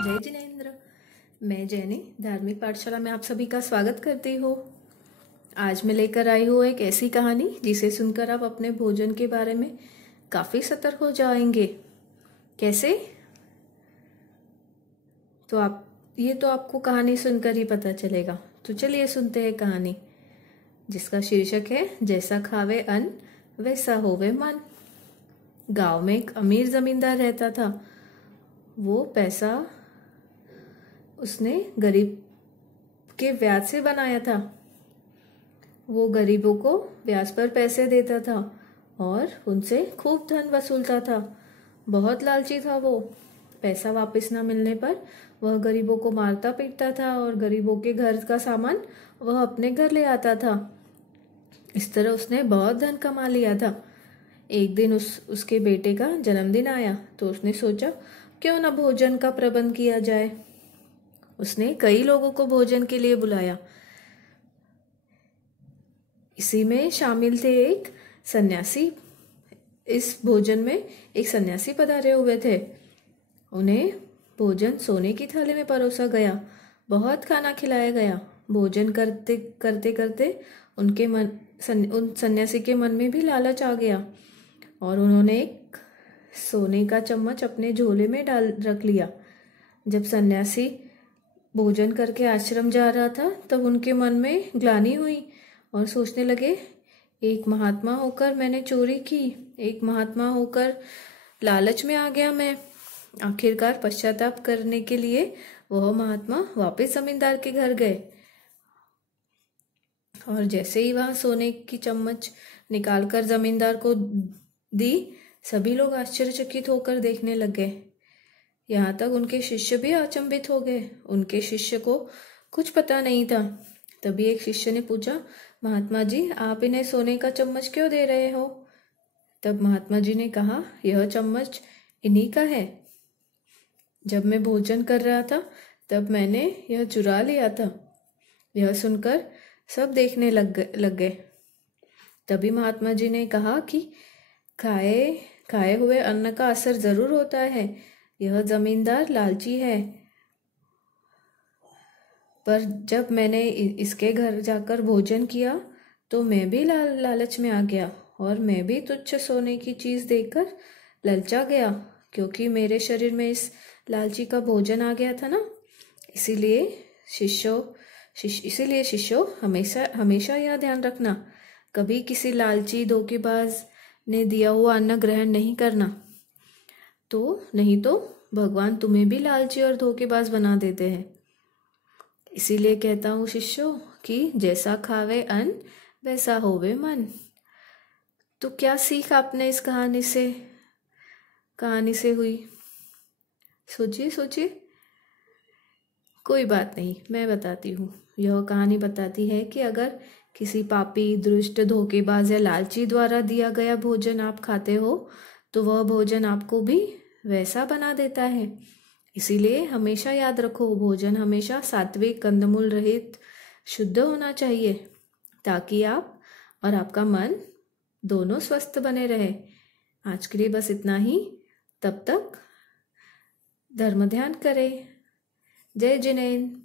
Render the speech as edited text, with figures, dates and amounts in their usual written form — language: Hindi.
जय जिनेन्द्र। मैं जैनी धार्मिक पाठशाला में आप सभी का स्वागत करती हूँ। आज मैं लेकर आई हूँ एक ऐसी कहानी जिसे सुनकर आप अपने भोजन के बारे में काफ़ी सतर्क हो जाएंगे। कैसे? तो आपको कहानी सुनकर ही पता चलेगा। तो चलिए सुनते हैं कहानी, जिसका शीर्षक है जैसा खावे अन्न वैसा होवे मन। गांव में एक अमीर जमींदार रहता था। वो पैसा उसने गरीब के ब्याज से बनाया था। वो गरीबों को ब्याज पर पैसे देता था और उनसे खूब धन वसूलता था। बहुत लालची था वो। पैसा वापस न मिलने पर वह गरीबों को मारता पीटता था और गरीबों के घर का सामान वह अपने घर ले आता था। इस तरह उसने बहुत धन कमा लिया था। एक दिन उसके बेटे का जन्मदिन आया तो उसने सोचा क्यों न भोजन का प्रबंध किया जाए। उसने कई लोगों को भोजन के लिए बुलाया। इसी में शामिल थे एक सन्यासी। इस भोजन में एक सन्यासी पधारे हुए थे। उन्हें भोजन सोने की थाली में परोसा गया। बहुत खाना खिलाया गया। भोजन करते करते करते उन सन्यासी के मन में भी लालच आ गया और उन्होंने एक सोने का चम्मच अपने झोले में डाल रख लिया। जब सन्यासी भोजन करके आश्रम जा रहा था तब उनके मन में ग्लानि हुई और सोचने लगे, एक महात्मा होकर मैंने चोरी की, एक महात्मा होकर लालच में आ गया मैं। आखिरकार पश्चाताप करने के लिए वह महात्मा वापस जमींदार के घर गए और जैसे ही वहां सोने की चम्मच निकालकर जमींदार को दी, सभी लोग आश्चर्यचकित होकर देखने लगे। यहाँ तक उनके शिष्य भी अचंभित हो गए। उनके शिष्य को कुछ पता नहीं था। तभी एक शिष्य ने पूछा, महात्मा जी, आप इन्हें सोने का चम्मच क्यों दे रहे हो? तब महात्मा जी ने कहा, यह चम्मच इन्हीं का है। जब मैं भोजन कर रहा था तब मैंने यह चुरा लिया था। यह सुनकर सब देखने लग गए। तभी महात्मा जी ने कहा कि खाए हुए अन्न का असर जरूर होता है। यह जमींदार लालची है, पर जब मैंने इसके घर जाकर भोजन किया तो मैं भी लालच में आ गया और मैं भी तुच्छ सोने की चीज देखकर ललचा गया, क्योंकि मेरे शरीर में इस लालची का भोजन आ गया था ना। इसीलिए शिष्यों हमेशा हमेशा यह ध्यान रखना, कभी किसी लालची धोखेबाज ने दिया हुआ अन्न ग्रहण नहीं करना, तो नहीं तो भगवान तुम्हें भी लालची और धोखेबाज बना देते हैं। इसीलिए कहता हूँ शिष्यों कि जैसा खावे अन्न वैसा होवे मन। तो क्या सीख आपने इस कहानी से हुई? सोचिए। कोई बात नहीं, मैं बताती हूँ। यह कहानी बताती है कि अगर किसी पापी, दुष्ट, धोखेबाज या लालची द्वारा दिया गया भोजन आप खाते हो तो वह भोजन आपको भी वैसा बना देता है। इसीलिए हमेशा याद रखो, भोजन हमेशा सात्विक, कंदमूल रहित, शुद्ध होना चाहिए, ताकि आप और आपका मन दोनों स्वस्थ बने रहे। आज के लिए बस इतना ही। तब तक धर्म ध्यान करें। जय जिनेन्द्र।